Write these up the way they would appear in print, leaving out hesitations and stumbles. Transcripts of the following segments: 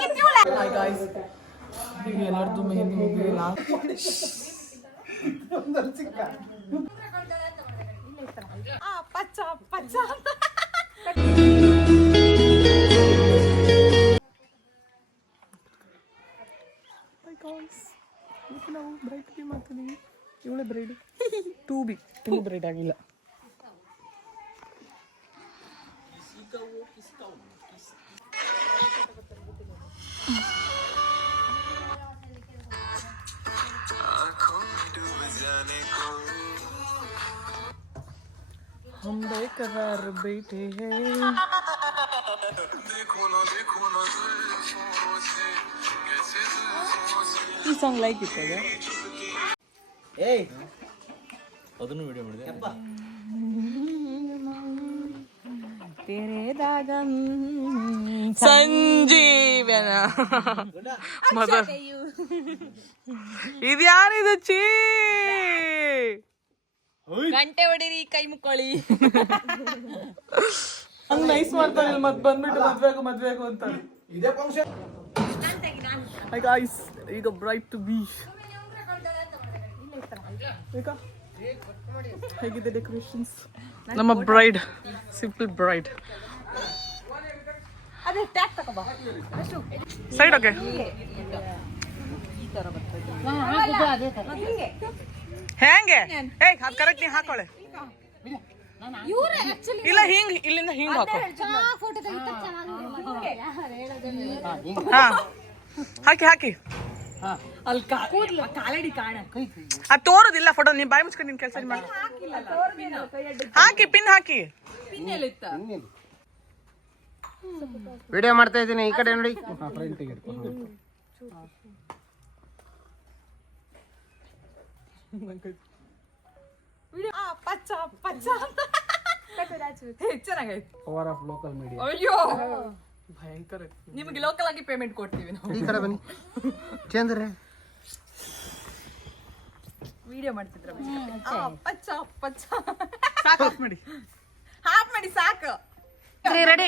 Hi guys, ಈಗ ಎಲ್ಲರದ್ದು ಮೆಹಂದಿ ಮುಗಿದಿಲ್ಲ. ಪಚ್ಚ ಪಚ್ಚ ನಾವು ಬ್ರೈಡ್ ಬಿ ಮಾಡ್ತಿದ್ದೀವಿ. ಇವಳೆ ಬ್ರೈಡ್ ಟೂ ಬ್ರೈಡ್ ಆಗಿಲ್ಲ. हम बेकरार बैठे हैं. ಈ ಸಾಂಗ್ ಲೈಕ್ ಇತ್ತದ? ಏಯ್ ಅದನ್ನು ವಿಡಿಯೋ ಮಾಡಿದೆ. तेरे दागम ಸಂಜೀವನ ಮದರ್ ಇದ್ಯಾರಿದು ಚೀ ಗಂಟೆ ಹೊಡಿರಿ ಕೈ ಮುಕ್ಕೊಳ್ಳಿ ಹಂಗ ನೈಸ್ ಮಾಡ್ತಾರೆ. ಮತ್ತೆ ಬಂದ್ಬಿಟ್ಟು ಮದ್ವೆಗು ಅಂತ ಇದೇ ಫಂಕ್ಷನ್. ಹಾಯ್ ಗಾಯ್ಸ್, ಈಗ ಬ್ರೈಡ್ ಟು ಬಿ ಹೇಗಿದೆ ಡೆಕೋರೇಷನ್ಸ್? ನಮ್ಮ bride simple bride. Side okay. ಹೆಂಗೆ ಅದು ಕರೆಕ್ಟ್ ನೀ ಹಾಕೊಳ್ಳೆ. ಇಲ್ಲ ಹಿಂಗ್ ಇಲ್ಲಿಂದ ಹಿಂಗ್ ಹಾಕೋ. ಹಾ ಹಾಕಿ ಹಾಕಿ. ಅಲ್ಲಿ ಕಾಲಡಿ ಕಾಣ ಅದು ತೋರೋದಿಲ್ಲ ಫೋಟೋ. ನೀನ್ ಬಾಯಿ ಮುಚ್ಕೊಂಡು ನಿನ್ ಕೆಲಸ ಮಾಡಿ. ಹಾಕಿ ಪಿನ್ ಹಾಕಿ. ವಿಡಿಯೋ ಮಾಡ್ತಾ ಇದ್ದೀನಿ, ಈ ಕಡೆ ನೋಡಿ. ಪಚ್ಚ ಪಚ್ಚ ಚೆನ್ನಾಗೈತೆ. Power of local media. ಅಯ್ಯೋ ಭಯಂಕರ. ನಿಮಗೆ ಲೋಕಲ್ ಆಗಿ ಪೇಮೆಂಟ್ ಕೊಡ್ತೀವಿ ನಾವು. ಈ ಕಡೆ ಬನ್ನಿ ಚಂದ್ರೆ ವಿಡಿಯೋ ಮಾಡ್ತಿದ್ರ. ಪಚ್ಚ ಪಚ್ಚ ಸಾಕು. ಹಾಫ್ ಮಾಡಿ ಸಾಕು. ರೆಡಿ.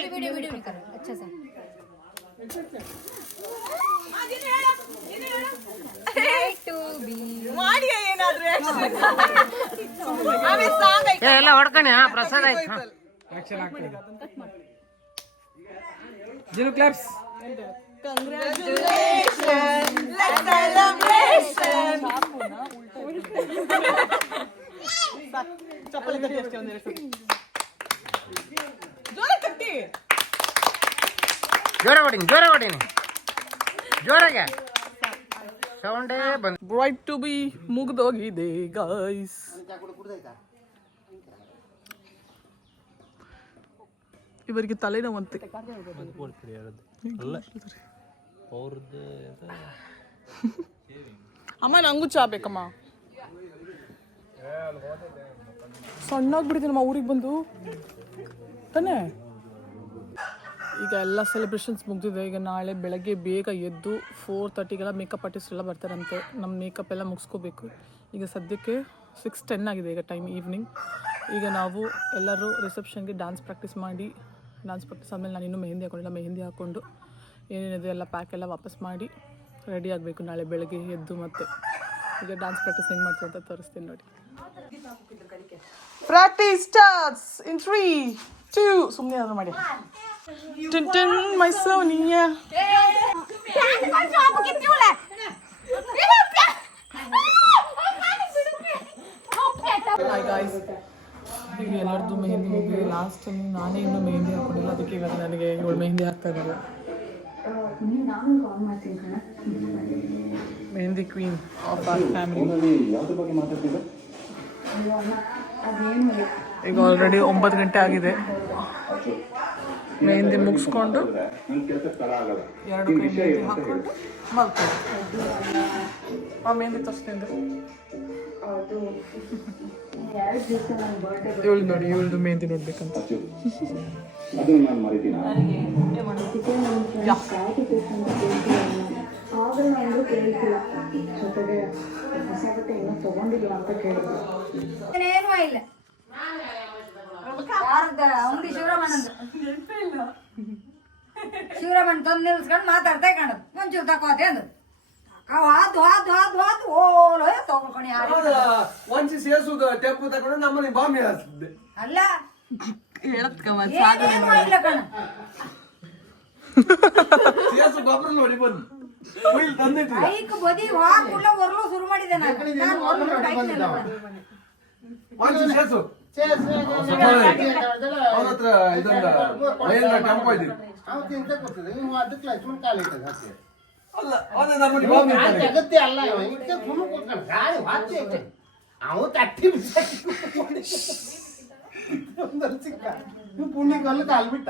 ಮಾಡಿ ಏನಾದ್ರೆ ಎಲ್ಲ ಹೊಡ್ಕಣಿ. ಹಾ ಪ್ರಸಾದ ಆಯ್ತು. ಜಿನು ಕ್ಲಾಪ್ಸ್. Congratulations, let's celebration. ಚಪ್ಪಲಿ ಕಟ್ಟಿ ಅಷ್ಟೇ ಒಂದೇ ಜೋರ ಕಟ್ಟಿ. ಜೋರ ಹೊಡಿನಿ ಜೋರಾಗೆ ಸೌಂಡೇ ಬಂದು. ಬ್ರೈಡ್ ಟು ಬಿ ಮುಗ್ದೋಗಿದೆ ಗಾಯ್ಸ್. ಇವರಿಗೆ ತಲೆನೋವಂತೆ. ಅಮ್ಮ ನಂಗೂ ಚಾ ಬೇಕಮ್ಮ. ಸಣ್ಣಾಗ್ಬಿಡ್ತೀನಿ ನಮ್ಮ ಊರಿಗೆ ಬಂದು ತಾನೇ. ಈಗ ಎಲ್ಲ ಸೆಲೆಬ್ರೇಷನ್ಸ್ ಮುಗ್ದಿದೆ. ಈಗ ನಾಳೆ ಬೆಳಗ್ಗೆ ಬೇಗ ಎದ್ದು 4:30ಗೆಲ್ಲ ಮೇಕಪ್ ಆರ್ಟಿಸ್ಟ್ ಎಲ್ಲ ಬರ್ತಾರಂತೆ. ನಮ್ಮ ಮೇಕಪ್ ಎಲ್ಲ ಮುಗಿಸ್ಕೋಬೇಕು. ಈಗ ಸದ್ಯಕ್ಕೆ 6:10 ಆಗಿದೆ ಈಗ ಟೈಮ್, ಈವ್ನಿಂಗ್. ಈಗ ನಾವು ಎಲ್ಲರೂ ರಿಸೆಪ್ಷನ್ಗೆ ಡ್ಯಾನ್ಸ್ ಪ್ರಾಕ್ಟೀಸ್ ಆದಮೇಲೆ ನಾನು ಇನ್ನೂ ಮೆಹಂದಿ ಹಾಕೊಂಡಿಲ್ಲ. ಮೆಹಂದಿ ಹಾಕ್ಕೊಂಡು ಏನೇನಿದೆ ಎಲ್ಲ ಪ್ಯಾಕ್ ಎಲ್ಲ ವಾಪಸ್ ಮಾಡಿ ರೆಡಿ ಆಗಬೇಕು ನಾಳೆ ಬೆಳಗ್ಗೆ ಎದ್ದು. ಮತ್ತೆ ಈಗ ಡ್ಯಾನ್ಸ್ ಪ್ರಾಕ್ಟೀಸ್ ಹೆಂಗೆ ಮಾಡ್ತೀವಿ ಅಂತ ತೋರಿಸ್ತೀನಿ ನೋಡಿ. ಪ್ರಾಕ್ಟೀಸ್ ಸ್ಟಾರ್ಟ್ಸ್ ಇನ್ 3, 2 ಸುಮ್ಮನೆ ಆದರೂ ಮಾಡಿ. ಟಿನ್ ಟಿನ್ ಮೈ ಸೋನಿಯಾ. ಹಾಯ್ ಗಾಯ್ಸ್, ಈಗ ಎಲ್ಲರದ್ದು ಮೆಹಂದಿ ಮುಗಿದಿದೆ. ಲಾಸ್ಟ್ ಟೈಮ್ ನಾನೇ ಇನ್ನೂ ಮೆಹಂದಿ ಹಾಕೊಂಡಿಲ್ಲ, ಅದಕ್ಕೆ ಇವಾಗ ನನಗೆ ಇವಳು ಮೆಹಂದಿ ಹಾಕ್ತಾ ಇದ್ದಾರೆ. Mehndi queen of our family. ಈಗ ಆಲ್ರೆಡಿ 9 ಗಂಟೆ ಆಗಿದೆ. ಮೆಹಂದಿ ಮುಗಿಸ್ಕೊಂಡು 2 ಮೆಹಂದಿ ಹಾಕ್ಕೊಂಡು ಮಲ್ಕೊಂಡು ಆ ಮೆಹಂದಿ ತೋರಿಸ್ತಿಂದ ಇವಳು ನೋಡಿ, ಇವಳದು ಮೆಹಂದಿ ನೋಡ್ಬೇಕಂತ. ಶಿವರಾಮನ್ ತಂದು ನಿಲ್ಸ್ಕೊಂಡು ಮಾತಾಡ್ತಾ ಕಾಣದು ಒಂಚೂರು ತಕೋತೆ ಅಂದ್ರು ಹಾದು ಓಲೋ ತಗೊಳ್ಕೊಂಡು ಯಾರು ಒಂದ್ಸಿ ಸೇರ್ಸುದು ಟೆಂಪು ತಗೊಂಡು ನಮ್ಮನೆ ಬಾಂಬೆ ಹಾರಿಸಿದ್ದೆ ಅಲ್ಲ ಹೇಳತ್ಕಮ್ಮ ಏನೇನ್ ಮಾಡಿಲ್ಲ ಕಣ ಸೇರ್ಸು ಗೊಬ್ಬರ ನೋಡಿ ಬಂದು ಕುಯ್ಲ್ ತಂದಿಟ್ಟಿಲ್ಲ ಬೈಕ್ ಬದಿ ಹಾಕುಲ್ಲ ಹೊರಲು ಶುರು ಮಾಡಿದೆ ನಾನು ಹೊರಲು ಕಾಯ್ತಿಲ್ಲ ಒಂದ್ಸಿ ಸೇರ್ಸು ಅವನ ಹತ್ರ ಇದೊಂದು ಮಹೇಂದ್ರ ಟೆಂಪೋ ಇದೆ ಅಲ್ಲ ಅವನೇ ನಮ್ಮನೆ ಬಾಂಬೆ ಅಗತ್ಯ ಅಲ್ಲ ಸುಮ್ಮನೆ ಕೂತ್ಕೊಂಡು ಗಾಳಿ ಹಾಕಿ ಅವ ತಟ್ಟಿ ಪುಣ್ಯ ಕಲ್ಲು ಕಾಲ್ ಬಿಟ್ಟ